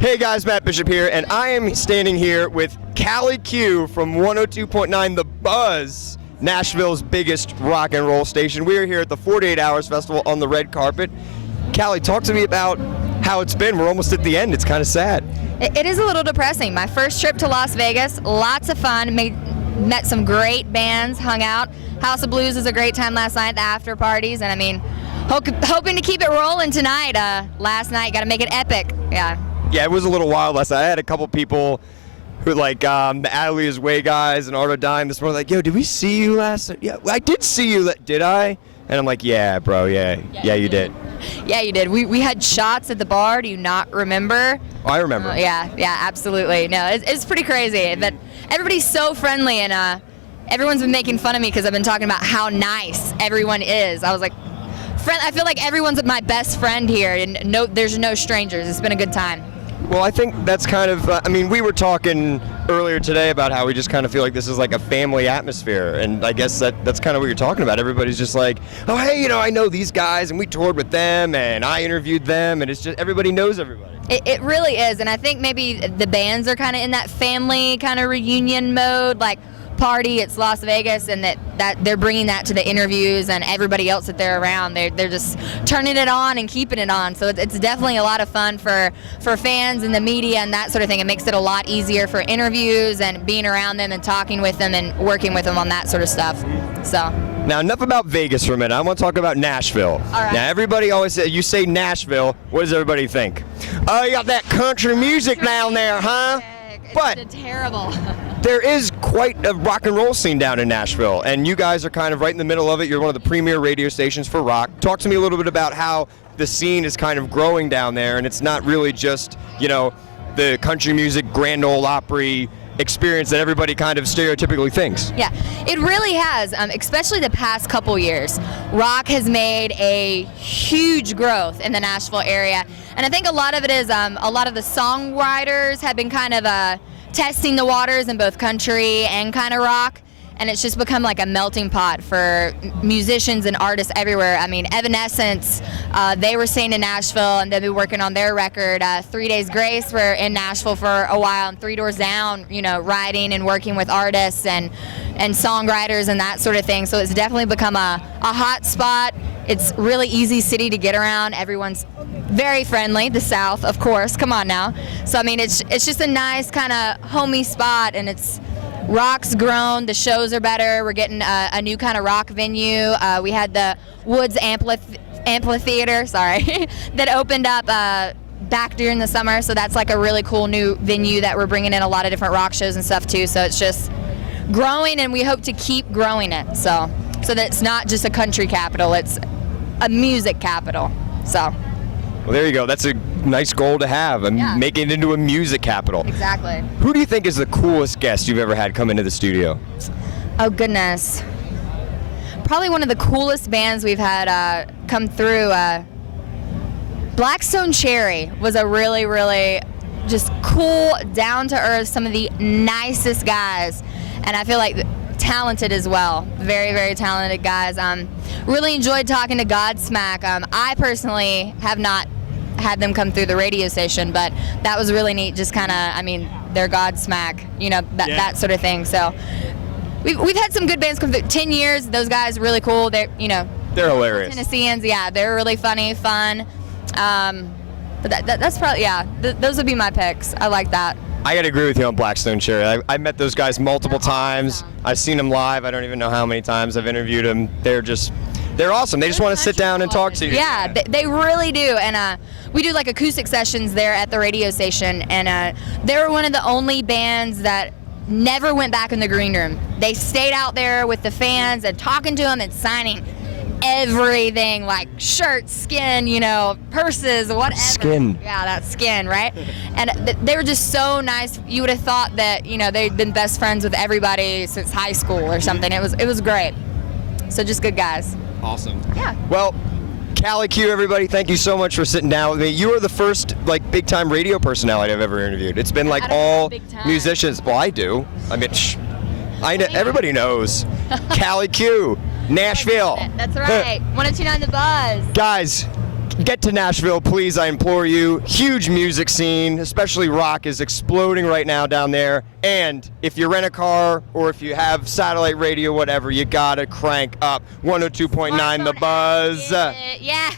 Hey guys, Matt Bishop here, and I am standing here with Callie Que from 102.9 The Buzz, Nashville's biggest rock and roll station. We are here at the 48 Hours Festival on the red carpet. Callie, talk to me about how it's been. We're almost at the end. It's kind of sad. It is a little depressing. My first trip to Las Vegas, lots of fun, met some great bands, hung out. House of Blues was a great time last night, the after parties, and I mean, hoping to keep it rolling tonight. Last night, got to make it epic. Yeah, it was a little wild last night. I had a couple people who, like, the Adelia's Way guys and Arto Dime this morning, like, yo, did we see you last night? Yeah, I did see you. Did I? And I'm like, yeah, bro, yeah, you did. Yeah, you did. We had shots at the bar. Do you not remember? I remember. Yeah, absolutely. No, it's pretty crazy. But everybody's so friendly, and everyone's been making fun of me because I've been talking about how nice everyone is. I was like, I feel like everyone's my best friend here, and there's no strangers. It's been a good time. Well, I think that's kind of, I mean, we were talking earlier today about how we just kind of feel like this is like a family atmosphere, and I guess that's kind of what you're talking about. Everybody's just like, oh, hey, I know these guys, and we toured with them, and I interviewed them, and it's just, everybody knows everybody. It really is, and I think maybe the bands are kind of in that family kind of reunion mode, like, party, it's Las Vegas, and that they're bringing that to the interviews and everybody else that they're around. They're just turning it on and keeping it on. So it's definitely a lot of fun for fans and the media and that sort of thing. It makes it a lot easier for interviews and being around them and talking with them and working with them on that sort of stuff. So. Now, enough about Vegas for a minute. I want to talk about Nashville. All right. Now, everybody always says, you say Nashville, what does everybody think? Oh, you got that country music down there, huh? It's terrible. There is quite a rock and roll scene down in Nashville, and you guys are kind of right in the middle of it. You're one of the premier radio stations for rock. Talk to me a little bit about how the scene is kind of growing down there, and it's not really just, the country music, Grand Ole Opry experience that everybody kind of stereotypically thinks. Yeah, it really has, especially the past couple years. Rock has made a huge growth in the Nashville area, and I think a lot of it is a lot of the songwriters have been kind of testing the waters in both country and kind of rock, and it's just become like a melting pot for musicians and artists everywhere. I mean, Evanescence, they were staying in Nashville, and they've been working on their record. 3 Days Grace were in Nashville for a while, and Three Doors Down, writing and working with artists and songwriters and that sort of thing. So it's definitely become a hot spot. It's really easy city to get around. Everyone's very friendly. The South, of course. Come on now. So I mean, it's just a nice kind of homey spot, and rock's grown. The shows are better. We're getting a new kind of rock venue. We had the Woods Amphitheater, that opened up back during the summer. So that's like a really cool new venue that we're bringing in a lot of different rock shows and stuff too. So it's just growing, and we hope to keep growing it. So that it's not just a country capital. It's a music capital. So. Well, there you go. That's a nice goal to have, making it into a music capital. Exactly. Who do you think is the coolest guest you've ever had come into the studio? Oh, goodness. Probably one of the coolest bands we've had come through. Blackstone Cherry was a really, really just cool, down-to-earth, some of the nicest guys. And I feel like talented as well. Very, very talented guys. Really enjoyed talking to Godsmack. I personally have not had them come through the radio station, but that was really neat. Just kind of, they're Godsmack, that sort of thing. So we've had some good bands come through. 10 years, those guys are really cool. They're hilarious. Tennesseans, they're really funny, fun. But that's probably, those would be my picks. I like that. I got to agree with you on Blackstone Cherry. I met those guys multiple times. I've seen them live. I don't even know how many times I've interviewed them. They're awesome. They just want to sit down and talk to you. Yeah, they really do. And we do like acoustic sessions there at the radio station. And they were one of the only bands that never went back in the green room. They stayed out there with the fans and talking to them and signing everything, like shirts, skin, purses, whatever. Skin. Yeah, that's skin, right? And they were just so nice. You would have thought that, they'd been best friends with everybody since high school or something. It was great. So just good guys. Awesome. Yeah. Well, Callie Que, everybody, thank you so much for sitting down with me. You are the first big-time radio personality I've ever interviewed. It's been all musicians. Well, I do. Everybody knows. Callie Que, Nashville. That's right. 102.9 The Buzz. Guys, Get to Nashville, please, I implore you. Huge music scene, especially rock, is exploding right now down there. And if you rent a car or if you have satellite radio, whatever, you gotta crank up 102.9 The Buzz. Yeah.